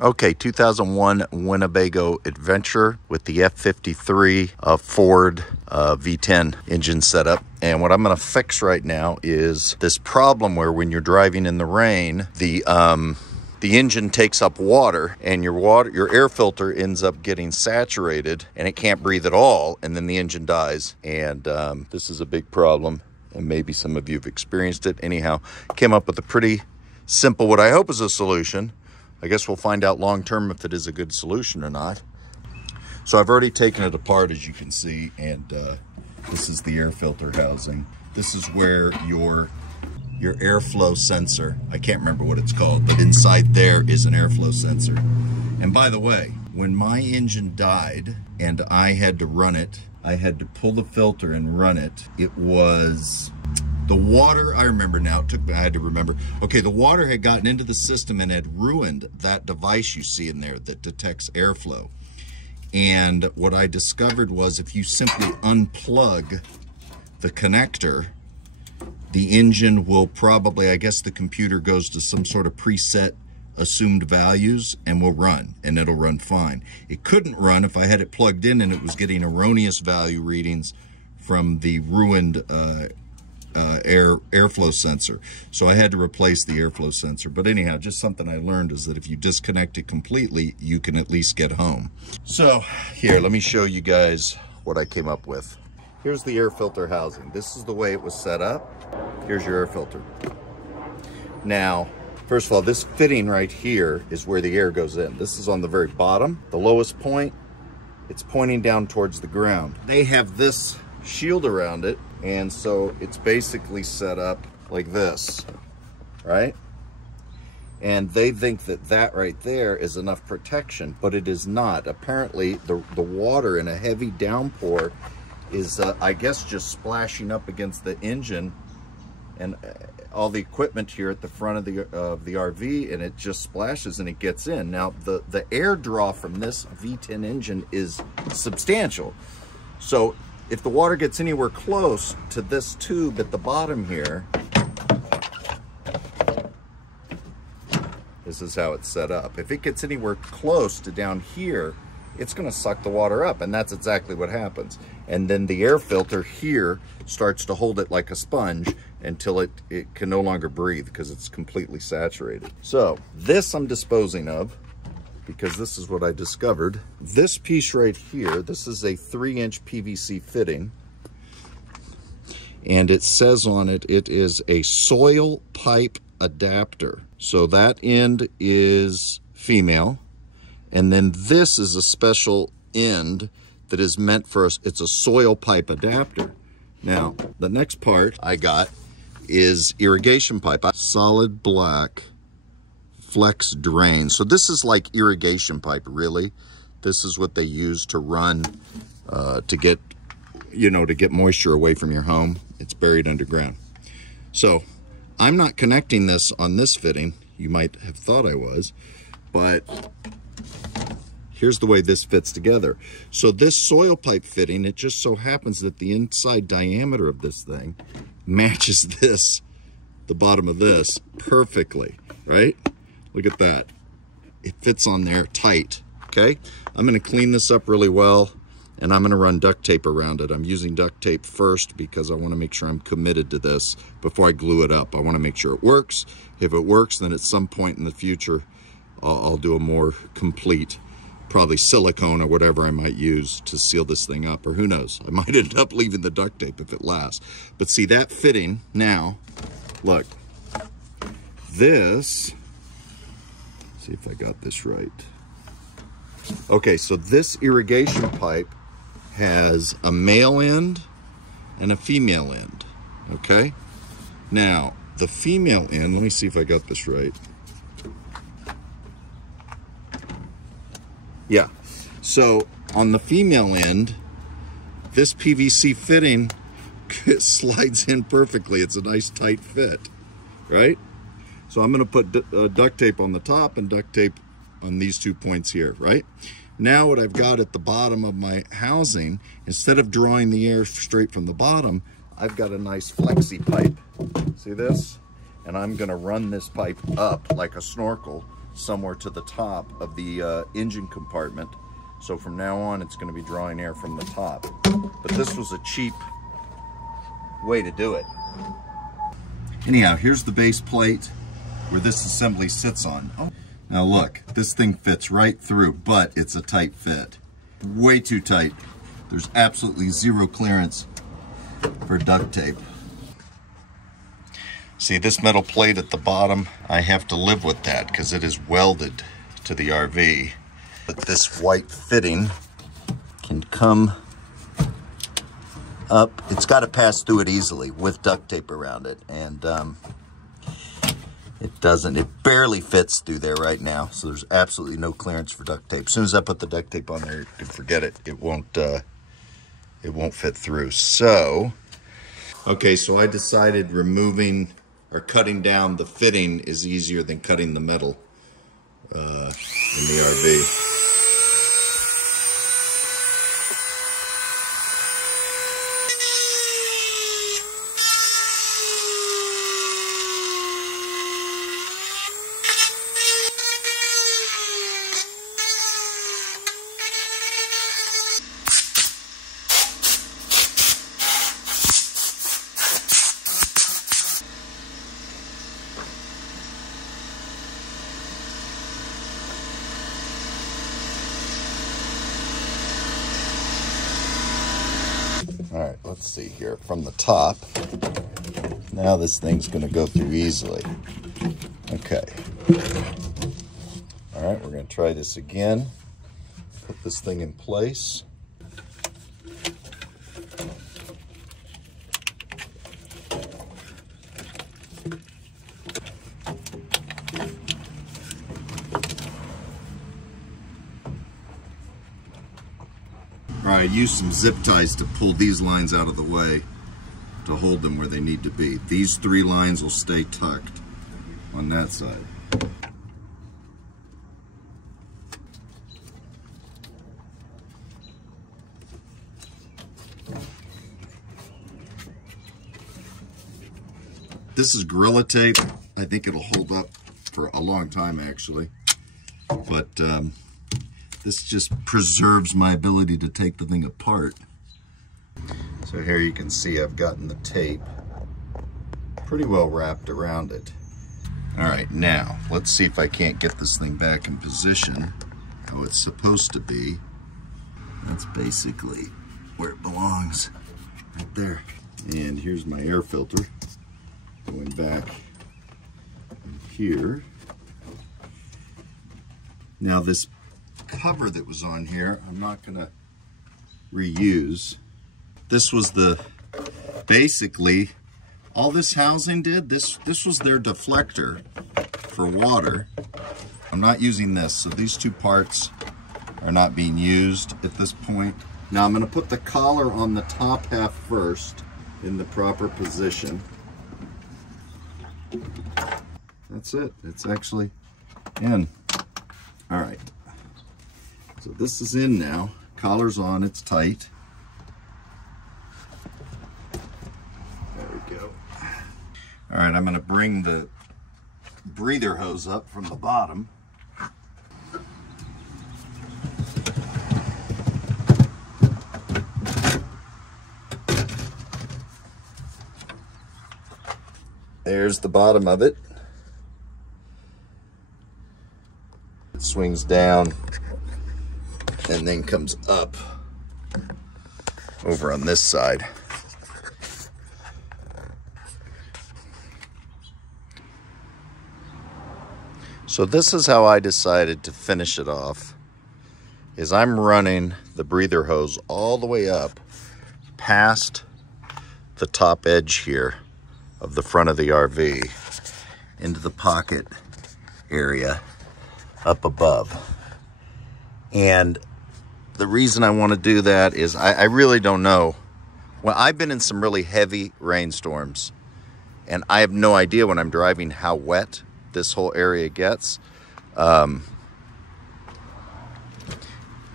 Okay, 2001 Winnebago Adventure with the F53 Ford V10 engine setup. And what I'm going to fix right now is this problem where when you're driving in the rain, the engine takes up water and your air filter ends up getting saturated and it can't breathe at all, and then the engine dies. And this is a big problem, and maybe some of you have experienced it. Anyhow, came up with a pretty simple, what I hope is a solution. I guess we'll find out long term if it is a good solution or not. So I've already taken it apart, as you can see, and this is the air filter housing. This is where your airflow sensor, I can't remember what it's called, but inside there is an airflow sensor. And by the way, when my engine died and I had to run it, I had to pull the filter and run it. It was the water, I remember now, I had to remember. Okay, the water had gotten into the system and had ruined that device you see in there that detects airflow. And what I discovered was if you simply unplug the connector, the engine will probably, I guess the computer goes to some sort of preset assumed values and will run, and it'll run fine. It couldn't run if I had it plugged in and it was getting erroneous value readings from the ruined airflow sensor. So I had to replace the airflow sensor. But anyhow, just something I learned is that if you disconnect it completely, you can at least get home. So here, let me show you guys what I came up with. Here's the air filter housing. This is the way it was set up. Here's your air filter. Now, first of all, this fitting right here is where the air goes in. This is on the very bottom, the lowest point. It's pointing down towards the ground. They have this shield around it, and so it's basically set up like this, right? And they think that that right there is enough protection, but it is not. Apparently, the water in a heavy downpour is, I guess, just splashing up against the engine and all the equipment here at the front of the RV, and it just splashes and it gets in. Now, the air draw from this V10 engine is substantial. So if the water gets anywhere close to this tube at the bottom here, this is how it's set up. If it gets anywhere close to down here, it's going to suck the water up, and that's exactly what happens. And then the air filter here starts to hold it like a sponge until it can no longer breathe because it's completely saturated. So this I'm disposing of because this is what I discovered. This piece right here, this is a 3-inch PVC fitting, and it says on it, it is a soil pipe adapter. So that end is female. And then this is a special end that is meant for us. It's a soil pipe adapter. Now, the next part I got is irrigation pipe. Solid black flex drain. So this is like irrigation pipe, really. This is what they use to run, to get, to get moisture away from your home. It's buried underground. So I'm not connecting this on this fitting. You might have thought I was, but here's the way this fits together. So this soil pipe fitting, it just so happens that the inside diameter of this thing matches this, the bottom of this, perfectly, right? Look at that. It fits on there tight, okay? I'm gonna clean this up really well, and I'm gonna run duct tape around it. I'm using duct tape first because I wanna make sure I'm committed to this before I glue it up. I wanna make sure it works. If it works, then at some point in the future, I'll do a more complete, probably silicone or whatever I might use to seal this thing up, or who knows, I might end up leaving the duct tape if it lasts. But see that fitting now, look, this, see if I got this right. Okay, so this irrigation pipe has a male end and a female end, okay? Now, the female end, let me see if I got this right. Yeah, so on the female end, this PVC fitting slides in perfectly. It's a nice tight fit, right? So I'm gonna put duct tape on the top and duct tape on these 2 points here, right? Now what I've got at the bottom of my housing, instead of drawing the air straight from the bottom, I've got a nice flexi pipe. See this? And I'm gonna run this pipe up like a snorkel somewhere to the top of the engine compartment. So from now on, it's going to be drawing air from the top. But this was a cheap way to do it. Anyhow, here's the base plate where this assembly sits on. Oh. Now look, this thing fits right through, but it's a tight fit. Way too tight. There's absolutely zero clearance for duct tape. See, this metal plate at the bottom, I have to live with that because it is welded to the RV. But this white fitting can come up. It's got to pass through it easily with duct tape around it. And it doesn't. It barely fits through there right now. So there's absolutely no clearance for duct tape. As soon as I put the duct tape on there, you can forget it. It won't fit through. So, okay, so I decided removing or cutting down the fitting is easier than cutting the metal in the RV. All right, let's see here. From the top, now this thing's gonna go through easily. Okay. All right, we're gonna try this again. Put this thing in place. All right, I used some zip ties to pull these lines out of the way to hold them where they need to be. These three lines will stay tucked on that side. This is Gorilla Tape. I think it'll hold up for a long time, actually. But this just preserves my ability to take the thing apart. So here you can see I've gotten the tape pretty well wrapped around it. All right, now let's see if I can't get this thing back in position how it's supposed to be. That's basically where it belongs, right there. And here's my air filter going back here. Now this cover that was on here, I'm not gonna reuse. This was basically all this housing did. This was their deflector for water. I'm not using this, so these two parts are not being used at this point. Now I'm gonna put the collar on the top half first in the proper position. That's it, it's actually in. All right. So this is in now, collar's on, it's tight. There we go. All right, I'm gonna bring the breather hose up from the bottom. There's the bottom of it. It swings down and then comes up over on this side. So this is how I decided to finish it off, is I'm running the breather hose all the way up past the top edge here of the front of the RV into the pocket area up above. And the reason I want to do that is I really don't know. Well, I've been in some really heavy rainstorms, and I have no idea when I'm driving how wet this whole area gets. I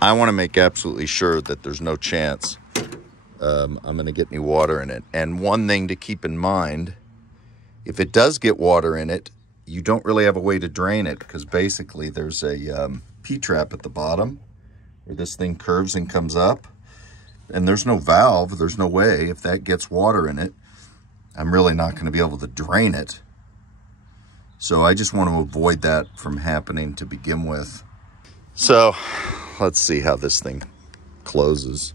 want to make absolutely sure that there's no chance I'm going to get any water in it. And one thing to keep in mind, if it does get water in it, you don't really have a way to drain it because basically there's a P-trap at the bottom where this thing curves and comes up. And there's no valve, there's no way. If that gets water in it, I'm really not going to be able to drain it. So I just want to avoid that from happening to begin with. So let's see how this thing closes.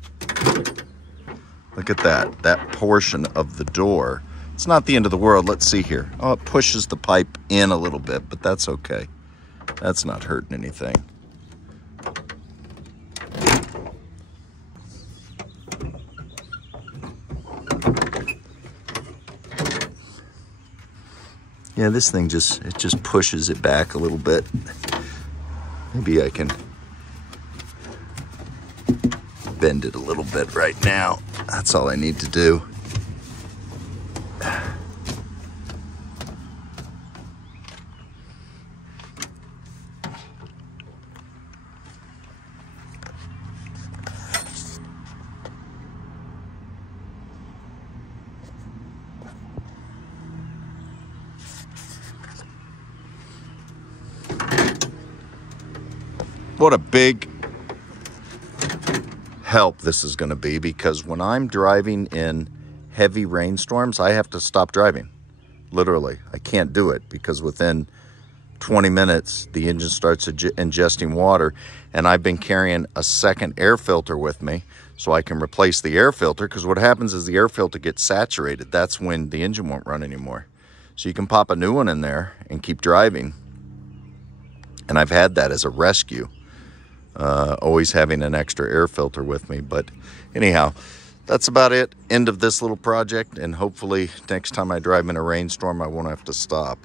Look at that, that portion of the door. It's not the end of the world. Let's see here. Oh, it pushes the pipe in a little bit, but that's okay. That's not hurting anything. Yeah, this thing just pushes it back a little bit. Maybe I can bend it a little bit right now. That's all I need to do. What a big help this is going to be, because when I'm driving in heavy rainstorms, I have to stop driving. Literally, I can't do it because within 20 minutes, the engine starts ingesting water, and I've been carrying a second air filter with me so I can replace the air filter, because what happens is the air filter gets saturated. That's when the engine won't run anymore. So you can pop a new one in there and keep driving. And I've had that as a rescue. Always having an extra air filter with me. But anyhow, that's about it. End of this little project, and hopefully next time I drive in a rainstorm I won't have to stop.